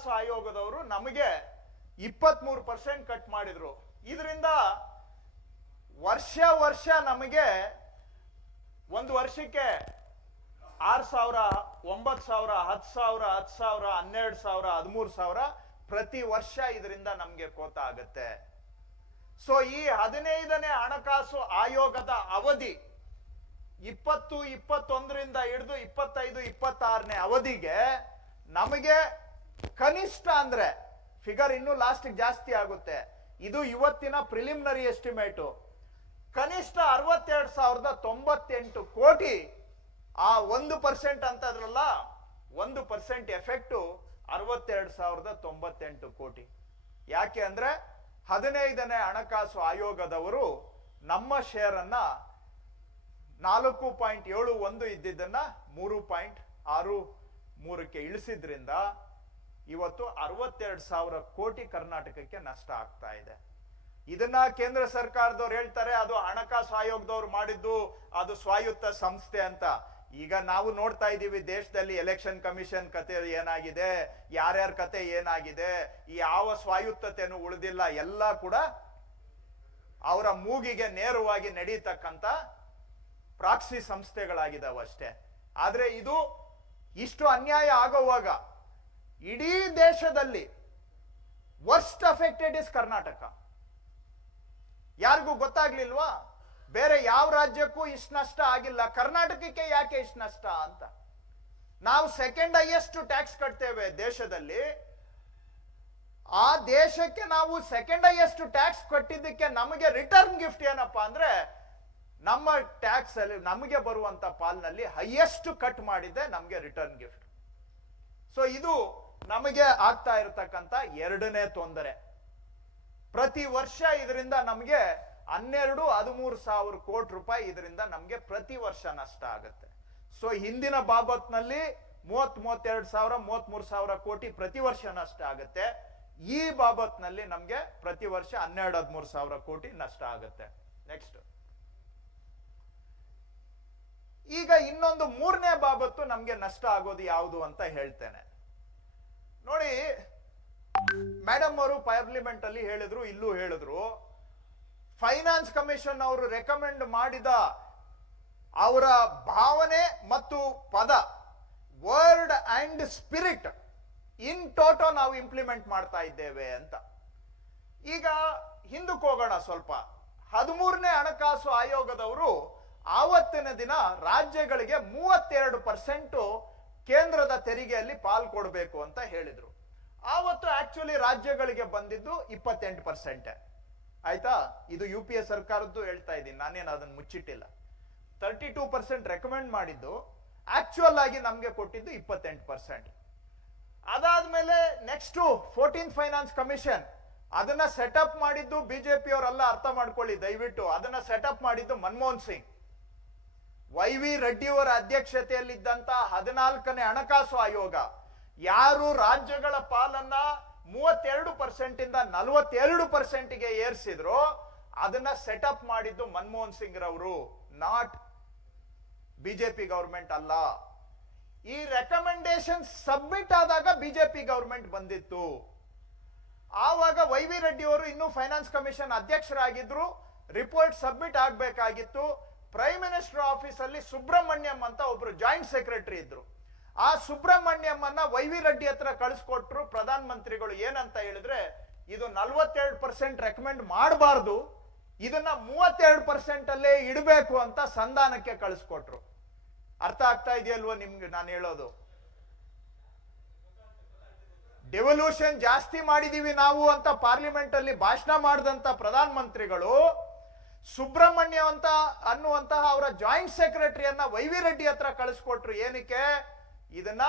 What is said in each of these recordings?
ಹಣಕಾಸು ಆಯೋಗದವರು ನಮಗೆ ಇಪ್ಪತ್ಮೂರು ಪರ್ಸೆಂಟ್ ಕಟ್ ಮಾಡಿದ್ರು. ಇದರಿಂದ ವರ್ಷ ವರ್ಷ ನಮಗೆ ಒಂದು ವರ್ಷಕ್ಕೆ ಆರು ಸಾವಿರ, ಒಂಬತ್ತು ಸಾವಿರ, ಹತ್ತು ಸಾವಿರ ಹತ್ತು ಸಾವಿರ, ಹನ್ನೆರಡು ಸಾವಿರ, ಹದಿಮೂರು ಸಾವಿರ ಪ್ರತಿ ವರ್ಷ ಇದರಿಂದ ನಮಗೆ ಕೋತ ಆಗುತ್ತೆ. ಸೊ ಈ ಹದಿನೈದನೇ ಹಣಕಾಸು ಆಯೋಗದ ಅವಧಿ ಇಪ್ಪತ್ತು, ಇಪ್ಪತ್ತೊಂದರಿಂದ ಹಿಡಿದು ಇಪ್ಪತ್ತೈದು, ಇಪ್ಪತ್ತಾರನೇ ಅವಧಿಗೆ ನಮಗೆ ಕನಿಷ್ಠ ಅಂದ್ರೆ ಫಿಗರ್ ಇನ್ನೂ ಲಾಸ್ಟ್ ಜಾಸ್ತಿ ಆಗುತ್ತೆ. ಇದು ಇವತ್ತಿನ ಪ್ರಿಲಿಮಿನರಿ ಎಸ್ಟಿಮೇಟು ಕನಿಷ್ಠ ಅರವತ್ತೆರಡು ಸಾವಿರದ ತೊಂಬತ್ತೆಂಟು ಕೋಟಿ ಆ ಒಂದು ಪರ್ಸೆಂಟ್ ಅಂತದ್ರಲ್ಲ, ಒಂದು ಪರ್ಸೆಂಟ್ ಎಫೆಕ್ಟು ಅರವತ್ತೆರಡು ಸಾವಿರದ ತೊಂಬತ್ತೆಂಟು ಕೋಟಿ. ಯಾಕೆ ಅಂದ್ರೆ ಹದಿನೈದನೇ ಹಣಕಾಸು ಆಯೋಗದವರು ನಮ್ಮ ಶೇರ್ ಅನ್ನ ನಾಲ್ಕು ಪಾಯಿಂಟ್ ಏಳು ಒಂದು ಇದ್ದಿದ್ದನ್ನ ಮೂರು ಪಾಯಿಂಟ್ ಆರು ಮೂರಕ್ಕೆ ಇಳಿಸಿದ್ರಿಂದ ಇವತ್ತು ಅರವತ್ತೆರಡು ಸಾವಿರ ಕೋಟಿ ಕರ್ನಾಟಕಕ್ಕೆ ನಷ್ಟ ಆಗ್ತಾ ಇದೆ. ಇದನ್ನ ಕೇಂದ್ರ ಸರ್ಕಾರದವ್ರು ಹೇಳ್ತಾರೆ, ಅದು ಹಣಕಾಸು ಆಯೋಗದವ್ರು ಮಾಡಿದ್ದು ಅದು ಸ್ವಾಯತ್ತ ಸಂಸ್ಥೆ ಅಂತ. ಈಗ ನಾವು ನೋಡ್ತಾ ಇದ್ದೀವಿ, ದೇಶದಲ್ಲಿ ಎಲೆಕ್ಷನ್ ಕಮಿಷನ್ ಕತೆ ಏನಾಗಿದೆ, ಯಾರ್ಯಾರ ಕತೆ ಏನಾಗಿದೆ, ಯಾವ ಸ್ವಾಯುತ್ತತೆಯನ್ನು ಉಳಿದಿಲ್ಲ, ಎಲ್ಲ ಕೂಡ ಅವರ ಮೂಗಿಗೆ ನೇರವಾಗಿ ನಡೀತಕ್ಕಂಥ ಪ್ರಾಕ್ಸಿ ಸಂಸ್ಥೆಗಳಾಗಿದಾವಷ್ಟೇ. ಆದ್ರೆ ಇದು ಇಷ್ಟು ಅನ್ಯಾಯ ಆಗುವಾಗ ಇಡೀ ದೇಶದಲ್ಲಿ ವರ್ಸ್ಟ್ ಅಫೆಕ್ಟೆಡ್ ಇಸ್ ಕರ್ನಾಟಕ ಯಾರಿಗೂ ಗೊತ್ತಾಗ್ಲಿಲ್ವಾ? ಬೇರೆ ಯಾವ ರಾಜ್ಯಕ್ಕೂ ಇಷ್ಟು ನಷ್ಟ ಆಗಿಲ್ಲ. ಕರ್ನಾಟಕಕ್ಕೆ ಯಾಕೆ ಇಷ್ಟು ನಷ್ಟ ಅಂತ? ನಾವು ಸೆಕೆಂಡ್ ಹೈಯೆಸ್ಟ್ ಟ್ಯಾಕ್ಸ್ ಕಟ್ತೇವೆ ದೇಶದಲ್ಲಿ. ಆ ದೇಶಕ್ಕೆ ನಾವು ಸೆಕೆಂಡ್ ಹೈಯೆಸ್ಟ್ ಟ್ಯಾಕ್ಸ್ ಕಟ್ಟಿದ್ದಕ್ಕೆ ನಮಗೆ ರಿಟರ್ನ್ ಗಿಫ್ಟ್ ಏನಪ್ಪಾ ಅಂದ್ರೆ, ನಮ್ಮ ಟ್ಯಾಕ್ಸ್ ಅಲ್ಲಿ ನಮಗೆ ಬರುವಂತ ಪಾಲ್ನಲ್ಲಿ ಹೈಯೆಸ್ಟ್ ಕಟ್ ಮಾಡಿದ್ದೆ ನಮಗೆ ರಿಟರ್ನ್ ಗಿಫ್ಟ್ ಸೊ ಇದು ನಮಗೆ ಆಗ್ತಾ ಇರತಕ್ಕಂತ ಎರಡನೇ ತೊಂದರೆ. ಪ್ರತಿ ವರ್ಷ ಇದರಿಂದ ನಮಗೆ ಹನ್ನೆರಡು, ಹದಿಮೂರು ಸಾವಿರ ಕೋಟಿ ರೂಪಾಯಿ ಇದರಿಂದ ನಮಗೆ ಪ್ರತಿ ವರ್ಷ ನಷ್ಟ ಆಗುತ್ತೆ. ಸೊ ಹಿಂದಿನ ಬಾಬತ್ನಲ್ಲಿ ಮೂವತ್ ಮೂವತ್ತೆರಡು ಸಾವಿರ ಮೂವತ್ತ್ ಮೂರು ಸಾವಿರ ಕೋಟಿ ಪ್ರತಿ ವರ್ಷ ನಷ್ಟ ಆಗುತ್ತೆ. ಈ ಬಾಬತ್ನಲ್ಲಿ ನಮಗೆ ಪ್ರತಿ ವರ್ಷ ಹನ್ನೆರಡು, ಹದಿಮೂರು ಸಾವಿರ ಕೋಟಿ ನಷ್ಟ ಆಗುತ್ತೆ. ನೆಕ್ಸ್ಟ್ ಈಗ ಇನ್ನೊಂದು ಮೂರನೇ ಬಾಬತ್ತು ನಮ್ಗೆ ನಷ್ಟ ಆಗೋದು ಯಾವುದು ಅಂತ ಹೇಳ್ತೇನೆ. ನೋಡಿ ಮೇಡಮ್ ಅವರು ಪಾರ್ಲಿಮೆಂಟ್ ಅಲ್ಲಿ ಹೇಳಿದ್ರು, ಇಲ್ಲೂ ಹೇಳಿದ್ರು. ಫೈನಾನ್ಸ್ ಕಮಿಷನ್ ಅವರು ರೆಕಮೆಂಡ್ ಮಾಡಿದ ಅವರ ಭಾವನೆ ಮತ್ತು ಪದ word and spirit in toto ನಾವು ಇಂಪ್ಲಿಮೆಂಟ್ ಮಾಡ್ತಾ ಇದ್ದೇವೆ ಅಂತ. ಈಗ ಹಿಂದಕ್ಕೆ ಹೋಗೋಣ ಸ್ವಲ್ಪ. ಹದಿಮೂರನೇ ಹಣಕಾಸು ಆಯೋಗದವರು, ಆವತ್ತಿನ ದಿನ ರಾಜ್ಯಗಳಿಗೆ ಮೂವತ್ತೆರಡು ಪರ್ಸೆಂಟ್ ಕೇಂದ್ರದ ತೆರಿಗೆಯಲ್ಲಿ ಪಾಲ್ ಕೊಡಬೇಕು ಅಂತ ಹೇಳಿದ್ರು. ಆವತ್ತು ಆಕ್ಚುಲಿ ರಾಜ್ಯಗಳಿಗೆ ಬಂದಿದ್ದು ಇಪ್ಪತ್ತೆಂಟು ಪರ್ಸೆಂಟ್ ಆಯ್ತಾ? ಇದು ಯು ಪಿ ಎ ಸರ್ಕಾರದ್ದು ಹೇಳ್ತಾ ಇದ್ದೀನಿ. ನಾನೇನು ಅದನ್ನು ಮುಚ್ಚಿಟ್ಟಿಲ್ಲ. ತರ್ಟಿ ಟೂ ಪರ್ಸೆಂಟ್ ರೆಕಮೆಂಡ್ ಮಾಡಿದ್ದು ಆಕ್ಚುಯಲ್ ಆಗಿ ನಮಗೆ ಕೊಟ್ಟಿದ್ದು ಇಪ್ಪತ್ತೆಂಟು ಪರ್ಸೆಂಟ್ ಅದಾದ್ಮೇಲೆ ನೆಕ್ಸ್ಟ್ ಫೋರ್ಟೀನ್ ಫೈನಾನ್ಸ್ ಕಮಿಷನ್ ಅದನ್ನ ಸೆಟಪ್ ಮಾಡಿದ್ದು ಬಿಜೆಪಿ ಅವರೆಲ್ಲ ಅರ್ಥ ಮಾಡ್ಕೊಳ್ಳಿ ದಯವಿಟ್ಟು. ಅದನ್ನ ಸೆಟಪ್ ಮಾಡಿದ್ದು ಮನಮೋಹನ್ ಸಿಂಗ್. ವೈ ವಿ ರೆಡ್ಡಿಯವರ ಅಧ್ಯಕ್ಷತೆಯಲ್ಲಿದ್ದಂತ ಹದಿನಾಲ್ಕನೇ ಹಣಕಾಸು ಆಯೋಗ, ಯಾರು ರಾಜ್ಯಗಳ ಪಾಲನ್ನ ಮೂವತ್ತೆರಡು ಪರ್ಸೆಂಟ್ ಇಂದ ನಲವತ್ತೆರಡು ಪರ್ಸೆಂಟ್ಗೆ ಏರಿಸಿದ್ರು, ಅದನ್ನ ಸೆಟಪ್ ಮಾಡಿದ್ದು ಮನಮೋಹನ್ ಸಿಂಗ್ ರವರು ನಾಟ್ ಬಿಜೆಪಿ ಗೌರ್ಮೆಂಟ್ ಅಲ್ಲ. ಈ ರೆಕಮೆಂಡೇಶನ್ ಸಬ್ಮಿಟ್ ಆದಾಗ ಬಿಜೆಪಿ ಗೌರ್ಮೆಂಟ್ ಬಂದಿತ್ತು. ಆವಾಗ ವೈ ವಿ ರೆಡ್ಡಿ ಅವರು ಇನ್ನೂ ಫೈನಾನ್ಸ್ ಕಮಿಷನ್ ಅಧ್ಯಕ್ಷರಾಗಿದ್ರು ರಿಪೋರ್ಟ್ ಸಬ್ಮಿಟ್ ಆಗಬೇಕಾಗಿತ್ತು. ಪ್ರೈಮ್ ಮಿನಿಸ್ಟರ್ ಆಫೀಸಲ್ಲಿ ಸುಬ್ರಹ್ಮಣ್ಯಂ ಅಂತ ಒಬ್ರು ಜಾಯಿಂಟ್ ಸೆಕ್ರೆಟರಿ ಇದ್ರು. ಆ ಸುಬ್ರಹ್ಮಣ್ಯಂ ಅನ್ನ ವೈ ವಿ ರೆಡ್ಡಿ ಹತ್ರ ಕಳಿಸ್ಕೊಟ್ರು. ಪ್ರಧಾನ ಮಂತ್ರಿಗಳು ಏನಂತ ಹೇಳಿದ್ರೆ, ಇದು ನಲ್ವತ್ತೆರಡು ಪರ್ಸೆಂಟ್ ರೆಕಮೆಂಡ್ ಮಾಡಬಾರ್ದು. ಇದನ್ನ ಮೂವತ್ತೆರಡು ಪರ್ಸೆಂಟ್ ಅಲ್ಲೇ ಇಡಬೇಕು ಅಂತ ಸಂಧಾನಕ್ಕೆ ಕಳಿಸ್ಕೊಟ್ರು. ಅರ್ಥ ಆಗ್ತಾ ಇದೆಯಲ್ವ ನಿಮ್ಗೆ ನಾನು ಹೇಳೋದು? ಡೆವಲ್ಯೂಷನ್ ಜಾಸ್ತಿ ಮಾಡಿದೀವಿ ನಾವು ಅಂತ ಪಾರ್ಲಿಮೆಂಟ್ ಅಲ್ಲಿ ಭಾಷಣ ಮಾಡಿದಂತ ಪ್ರಧಾನ ಮಂತ್ರಿಗಳು ಸುಬ್ರಹ್ಮಣ್ಯ ಅಂತ ಅನ್ನುವಂತಹ ಅವರ ಜಾಯಿಂಟ್ ಸೆಕ್ರೆಟರಿಯನ್ನ ವೈ ವಿ ರೆಡ್ಡಿ ಹತ್ರ ಕಳಿಸ್ಕೊಟ್ರು. ಏನಕ್ಕೆ? ಇದನ್ನ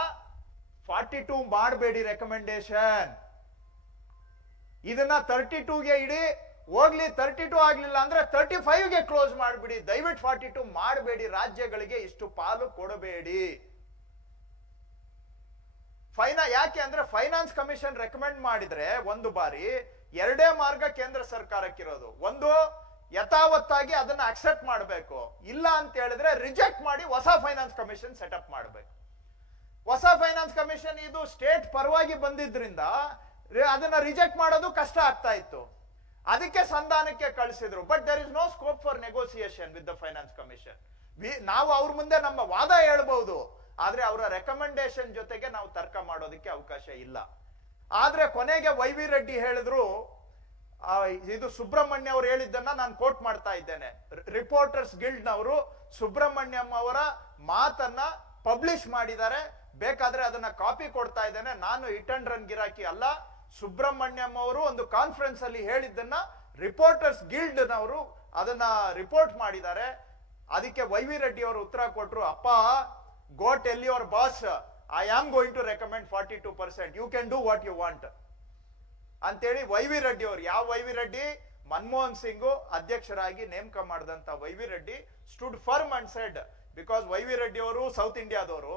ಫಾರ್ಟಿ ಟೂ ಮಾಡಬೇಡಿ ರೆಕಮೆಂಡೇಶನ್ ಇದನ್ನ ತರ್ಟಿ ಟೂಗೆ ಇಡಿ. ಹೋಗ್ಲಿ ತರ್ಟಿ ಟೂ ಆಗ್ಲಿಲ್ಲ ಅಂದ್ರೆ ತರ್ಟಿ ಫೈವ್ಗೆ ಕ್ಲೋಸ್ ಮಾಡಿಬಿಡಿ. ದಯವಿಟ್ಟು ಫಾರ್ಟಿ ಟೂ ಮಾಡಬೇಡಿ. ರಾಜ್ಯಗಳಿಗೆ ಇಷ್ಟು ಪಾಲು ಕೊಡಬೇಡಿ. ಫೈನಾ, ಯಾಕೆ ಅಂದ್ರೆ ಫೈನಾನ್ಸ್ ಕಮಿಷನ್ ರೆಕಮೆಂಡ್ ಮಾಡಿದ್ರೆ ಒಂದು ಬಾರಿ ಎರಡೇ ಮಾರ್ಗ ಕೇಂದ್ರ ಸರ್ಕಾರಕ್ಕಿರೋದು. ಒಂದು ಯಥಾವತ್ತಾಗಿ ಅದನ್ನ ಅಕ್ಸೆಪ್ಟ್ ಮಾಡಬೇಕು. ಇಲ್ಲ ಅಂತ ಹೇಳಿದ್ರೆ ರಿಜೆಕ್ಟ್ ಮಾಡಿ ಹೊಸ ಫೈನಾನ್ಸ್ ಕಮಿಷನ್ ಸೆಟಪ್ ಮಾಡಬೇಕು. ಹೊಸ ಫೈನಾನ್ಸ್ ಕಮಿಷನ್ ಇದು ಸ್ಟೇಟ್ ಪರವಾಗಿ ಬಂದಿದ್ರಿಂದ ರಿ- ಅದನ್ನ ರಿಜೆಕ್ಟ್ ಮಾಡೋದು ಕಷ್ಟ ಆಗ್ತಾ ಇತ್ತು. ಅದಕ್ಕೆ ಸಂಧಾನಕ್ಕೆ ಕಳಿಸಿದ್ರು. But there is no scope for negotiation with the finance commission ನಾವು ಅವ್ರ ಮುಂದೆ ನಮ್ಮ ವಾದ ಹೇಳ್ಬಹುದು ಆದ್ರೆ ಅವರ ರೆಕಮೆಂಡೇಶನ್ ಜೊತೆಗೆ ನಾವು ತರ್ಕ ಮಾಡೋದಕ್ಕೆ ಅವಕಾಶ ಇಲ್ಲ. ಆದ್ರೆ ಕೊನೆಗೆ ವೈ ವಿ ರೆಡ್ಡಿ ಹೇಳಿದ್ರು ಇದು ಸುಬ್ರಹ್ಮಣ್ಯ ಅವರು ಹೇಳಿದ್ದನ್ನ ನಾನು ಕೋಟ್ ಮಾಡ್ತಾ ಇದ್ದೇನೆ. ರಿಪೋರ್ಟರ್ಸ್ ಗಿಲ್ಡ್ ನವರು ಸುಬ್ರಹ್ಮಣ್ಯಂ ಅವರ ಮಾತನ್ನ ಪಬ್ಲಿಷ್ ಮಾಡಿದ್ದಾರೆ. ಬೇಕಾದ್ರೆ ಅದನ್ನ ಕಾಪಿ ಕೊಡ್ತಾ ಇದ್ದೇನೆ. ನಾನು ಇಟ್ ಅಂಡ್ ರನ್ ಗಿರಾಕಿ ಅಲ್ಲ. ಸುಬ್ರಹ್ಮಣ್ಯಂ ಅವರು ಒಂದು ಕಾನ್ಫರೆನ್ಸ್ ಅಲ್ಲಿ ಹೇಳಿದ್ದನ್ನ ರಿಪೋರ್ಟರ್ಸ್ ಗಿಲ್ಡ್ ನವರು ಅದನ್ನ ರಿಪೋರ್ಟ್ ಮಾಡಿದ್ದಾರೆ. ಅದಕ್ಕೆ ವೈ ವಿ ರೆಡ್ಡಿ ಅವರು ಉತ್ತರ ಕೊಟ್ರು, ಅಪ್ಪ go tell your boss I am going to recommend forty two percent you can do what you want ಅಂತೇಳಿ ವೈ ವಿ ರೆಡ್ಡಿ ಅವರು. ಯಾವ ವೈ ವಿ ರೆಡ್ಡಿ? ಮನಮೋಹನ್ ಸಿಂಗ್ ಅಧ್ಯಕ್ಷರಾಗಿ ನೇಮಕ ಮಾಡಿದಂತ Y V Reddy stood firm and said because Y V Reddy ಅವರು south ಇಂಡಿಯಾದವರು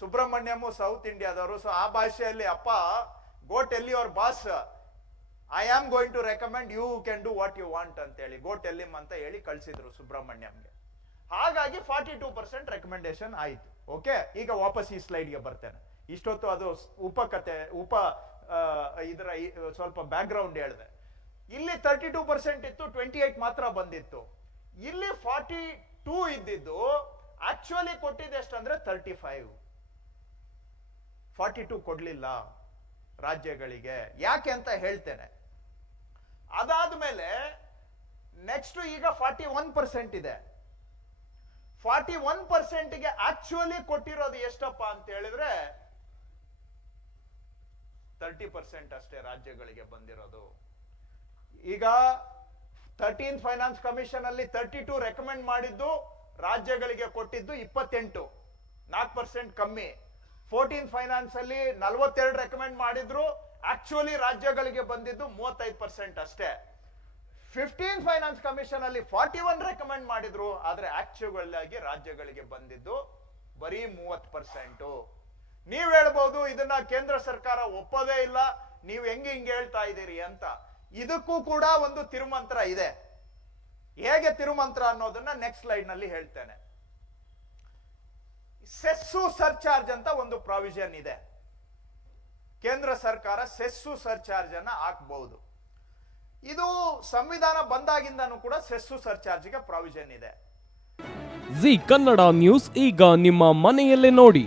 ಸುಬ್ರಹ್ಮಣ್ಯಮು south ಇಂಡಿಯಾದವರು so ಆ ಭಾಷೆಯಲ್ಲಿ ಅಪ್ಪ ಗೋ ಟೆಲ್ಲಿ ಅವ್ರ boss I am going to recommend you can do what you want ಅಂತೇಳಿ ಗೋ ಟೆಲ್ಲಿಮ್ ಅಂತ ಹೇಳಿ ಕಳಿಸಿದ್ರು ಸುಬ್ರಹ್ಮಣ್ಯಂಗೆ ಹಾಗಾಗಿ ಫಾರ್ಟಿ ಟೂ ಪರ್ಸೆಂಟ್ ರೆಕಮೆಂಡೇಶನ್ ಆಯ್ತು. ಓಕೆ ಈಗ ವಾಪಸ್ ಈ ಸ್ಲೈಡ್ಗೆ ಬರ್ತೇನೆ. ಇಷ್ಟೊತ್ತು ಅದು ಉಪಕತೆ ಉಪ ಇದರ ಸ್ವಲ್ಪ ಬ್ಯಾಕ್ ಗ್ರೌಂಡ್ ಹೇಳಿದೆ. ಇಲ್ಲಿ ತರ್ಟಿ ಟೂ ಪರ್ಸೆಂಟ್ ಇತ್ತು ಟ್ವೆಂಟಿ ಏಟ್ ಮಾತ್ರ ಬಂದಿತ್ತು. ಇಲ್ಲಿ ಫಾರ್ಟಿ ಟೂ ಇದ್ದಿದ್ದು ಆಕ್ಚುಲಿ ಕೊಟ್ಟಿದ್ದು ಎಷ್ಟಂದ್ರೆ ತರ್ಟಿ ಫೈವ್ ಫಾರ್ಟಿ ಟೂ ಕೊಡ್ಲಿಲ್ಲ ರಾಜ್ಯಗಳಿಗೆ. ಯಾಕೆ ಅಂತ ಹೇಳ್ತೇನೆ. ಅದಾದ ಮೇಲೆ ನೆಕ್ಸ್ಟ್ ಈಗ ಫಾರ್ಟಿ ಒನ್ ಪರ್ಸೆಂಟ್ ಇದೆ. ಫಾರ್ಟಿ ಒನ್ ಪರ್ಸೆಂಟ್ಗೆ ಆಕ್ಚುಲಿ ಕೊಟ್ಟಿರೋದು ಎಷ್ಟಪ್ಪ ಅಂತ ಹೇಳಿದ್ರೆ ತರ್ಟಿ ಪರ್ಸೆಂಟ್ ಅಷ್ಟೇ ರಾಜ್ಯಗಳಿಗೆ ಬಂದಿರೋದು. ಈಗ ತರ್ಟೀನ್ ಫೈನಾನ್ಸ್ ಕಮಿಷನ್ ಅಲ್ಲಿ ತರ್ಟಿ ಟು ರೆಕಮೆಂಡ್ ಮಾಡಿದ್ದು, ರಾಜ್ಯಗಳಿಗೆ ಕೊಟ್ಟಿದ್ದು ಇಪ್ಪತ್ತೆಂಟು. ನಾಲ್ಕು ಪರ್ಸೆಂಟ್ ಕಮ್ಮಿ. ಫೋರ್ಟೀನ್ ಫೈನಾನ್ಸ್ ಅಲ್ಲಿ ನಲ್ವತ್ತೆರಡು ರೆಕಮೆಂಡ್ ಮಾಡಿದ್ರು ಆಕ್ಚುಲಿ ರಾಜ್ಯಗಳಿಗೆ ಬಂದಿದ್ದು ಮೂವತ್ತೈದು ಪರ್ಸೆಂಟ್ ಅಷ್ಟೇ. ಫಿಫ್ಟೀನ್ ಫೈನಾನ್ಸ್ ಕಮಿಷನ್ ಅಲ್ಲಿ ಫಾರ್ಟಿ ಒನ್ ರೆಕಮೆಂಡ್ ಮಾಡಿದ್ರು, ಆದ್ರೆ ಆಕ್ಚುಯಲ್ ಆಗಿ ರಾಜ್ಯಗಳಿಗೆ ಬಂದಿದ್ದು ಬರೀ ಮೂವತ್ತು ಪರ್ಸೆಂಟ್ ನೀವ್ ಹೇಳ್ಬೋದು, ಇದನ್ನ ಕೇಂದ್ರ ಸರ್ಕಾರ ಒಪ್ಪೋದೇ ಇಲ್ಲ, ನೀವು ಹೆಂಗ್ ಹಿಂಗ್ ಹೇಳ್ತಾ ಇದ್ದೀರಿ ಅಂತ. ಇದಕ್ಕೂ ಕೂಡ ಒಂದು ತಿರುಮಂತ್ರ ಇದೆ. ಹೇಗೆ ತಿರುಮಂತ್ರ ಅನ್ನೋದನ್ನ ನೆಕ್ಸ್ಟ್ ಸ್ಲೈಡ್ನಲ್ಲಿ ಹೇಳ್ತೇನೆ. ಸೆಸ್ಸು ಸರ್ಚಾರ್ಜ್ ಅಂತ ಒಂದು ಪ್ರಾವಿಷನ್ ಇದೆ. ಕೇಂದ್ರ ಸರ್ಕಾರ ಸೆಸ್ಸು ಸರ್ಚಾರ್ಜ್ ಅನ್ನ ಹಾಕ್ಬಹುದು ಇದು ಸಂವಿಧಾನ ಬಂದಾಗಿಂದನೂ ಕೂಡ ಸೆಸ್ಸು ಸರ್ಚಾರ್ಜ್ಗೆ ಪ್ರಾವಿಷನ್ ಇದೆ. ಜಿ ಕನ್ನಡ ನ್ಯೂಸ್ ಈಗ ನಿಮ್ಮ ಮನೆಯಲ್ಲೇ ನೋಡಿ.